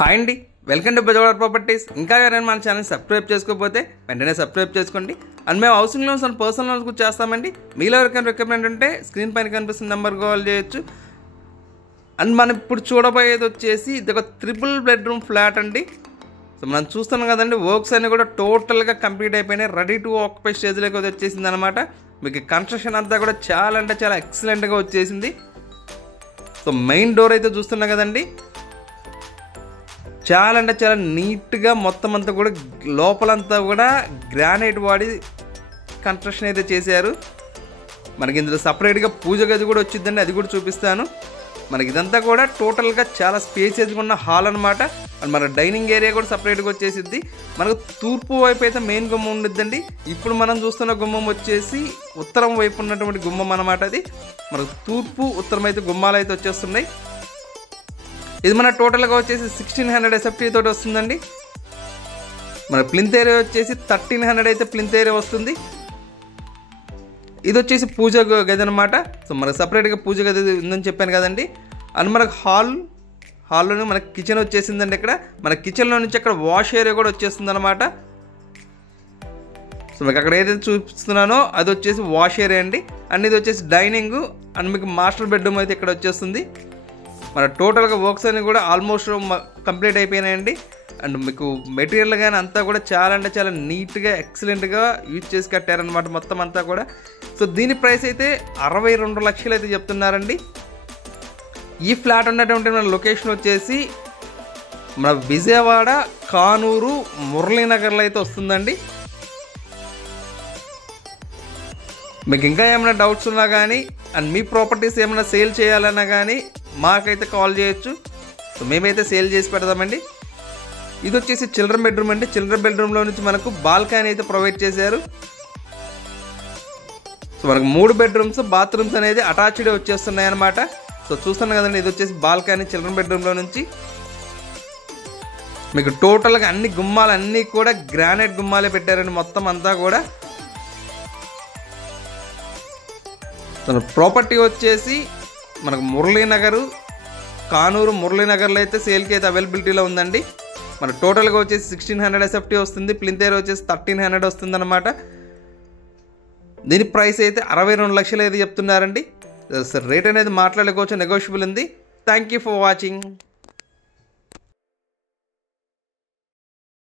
Hi అండి, welcome to Bezawada properties. ఇంకా ఎవరైనా మన ఛానల్ సబ్స్క్రైబ్ చేసుకోకపోతే వెంటనే సబ్స్క్రైబ్ చేసుకోండి. అండ్ మేము housing loans and personal loans కూడా చేస్తామండి. మీలో ఎవరికైనా రికమెండ్ ఉంటే స్క్రీన్ పైన కనిపిస్తున్న నెంబర్ కాల్ చేయొచ్చు. అండ్ మనం ఇప్పుడు చూడబోయేది వచ్చేసి ఇది ఒక 3 బెడ్రూమ్ ఫ్లాట్ అండి. సో మనం చూస్తున్నాం కదండి, వర్క్స్ అన్నీ కూడా టోటల్గా కంప్లీట్ అయిపోయినాయి. రెడీ టు ఆక్యుపై స్టేజ్లోకి వచ్చేసింది అనమాట. మీకు కన్స్ట్రక్షన్ అంతా కూడా చాలా అంటే చాలా ఎక్సలెంట్గా వచ్చేసింది. సో మెయిన్ డోర్ అయితే చూస్తున్నాం కదండి, చాలా అంటే చాలా నీట్గా మొత్తం అంతా కూడా లోపలంతా కూడా గ్రానైట్ వాడి కన్స్ట్రక్షన్ అయితే చేశారు. మనకి ఇందులో సపరేట్గా పూజ గది కూడా వచ్చిందండి, అది కూడా చూపిస్తాను. మనకి ఇదంతా కూడా టోటల్గా చాలా స్పేసియస్గా ఉన్న హాల్ అనమాట. అండ్ మన డైనింగ్ ఏరియా కూడా సపరేట్గా వచ్చేసిద్ది. మనకు తూర్పు వైపు అయితే మెయిన్ గుమ్మం ఉండిద్దండి. ఇప్పుడు మనం చూస్తున్న గుమ్మం వచ్చేసి ఉత్తరం వైపు ఉన్నటువంటి గుమ్మం అనమాట. అది మనకు తూర్పు ఉత్తరం అయితే గుమ్మాలు అయితే వచ్చేస్తున్నాయి. ఇది మన టోటల్గా వచ్చేసి 1600 SFT తోటి వస్తుందండి. మన ప్లింత్ ఏరియా వచ్చేసి 1300 అయితే ప్లింత్ ఏరియా వస్తుంది. ఇది వచ్చేసి పూజ గది అనమాట. సో మనకు సపరేట్గా పూజ గది ఉందని చెప్పాను కదండి. అండ్ మనకు హాల్లోనే మనకి కిచెన్ వచ్చేసిందండి. ఇక్కడ మన కిచెన్లో నుంచి అక్కడ వాష్ ఏరియా కూడా వచ్చేస్తుంది అనమాట. సో మీకు అక్కడ ఏదైతే చూపిస్తున్నానో అది వచ్చేసి వాష్ ఏరియా అండి. అండ్ ఇది వచ్చేసి డైనింగ్. అండ్ మీకు మాస్టర్ బెడ్రూమ్ అయితే ఇక్కడ వచ్చేస్తుంది. మన టోటల్గా వర్క్స్ అన్నీ కూడా ఆల్మోస్ట్ కంప్లీట్ అయిపోయినాయండి. అండ్ మీకు మెటీరియల్ కానీ అంతా కూడా చాలా అంటే చాలా నీట్గా ఎక్సలెంట్గా యూజ్ చేసి కట్టారనమాట మొత్తం అంతా కూడా. సో దీని ప్రైస్ అయితే 62 లక్షలు అయితే చెప్తున్నారండి. ఈ ఫ్లాట్ ఉన్నటువంటి మన లొకేషన్ వచ్చేసి మన విజయవాడ కానూరు మురళీనగర్లో అయితే వస్తుందండి. మీకు ఇంకా ఏమైనా డౌట్స్ ఉన్నా కానీ అండ్ మీ ప్రాపర్టీస్ ఏమైనా సేల్ చేయాలన్నా కానీ మాకైతే కాల్ చేయొచ్చు. సో మేమైతే సేల్ చేసి పెడదామండి. ఇది వచ్చేసి చిల్డ్రన్ బెడ్రూమ్ అండి. చిల్డ్రన్ బెడ్రూమ్లో నుంచి మనకు బాల్కనీ అయితే ప్రొవైడ్ చేశారు. సో మనకు 3 బెడ్రూమ్స్, బాత్రూమ్స్ అనేది అటాచ్డ్ వచ్చేస్తున్నాయి అనమాట. సో చూస్తున్నాం కదండి, ఇది వచ్చేసి బాల్కనీ చిల్డ్రన్ బెడ్రూమ్లో నుంచి. మీకు టోటల్గా అన్ని గుమ్మాలు అన్నీ కూడా గ్రానైట్ గుమ్మాలే పెట్టారండి మొత్తం అంతా కూడా. ప్రాపర్టీ వచ్చేసి మనకు మురళీనగర్ కానూరు మురళీనగర్లో అయితే సేల్కి అయితే అవైలబిలిటీలో ఉందండి. మన టోటల్గా వచ్చేసి 1600 SFT వస్తుంది. ప్లింత్ ఏరియా వచ్చేసి 1300 వస్తుంది అనమాట. దీని ప్రైస్ అయితే 62 లక్షలు అయితే చెప్తున్నారండి. రేట్ అనేది మాట్లాడుకోవచ్చు, నెగోషియబుల్ ఉంది. Thank you for watching.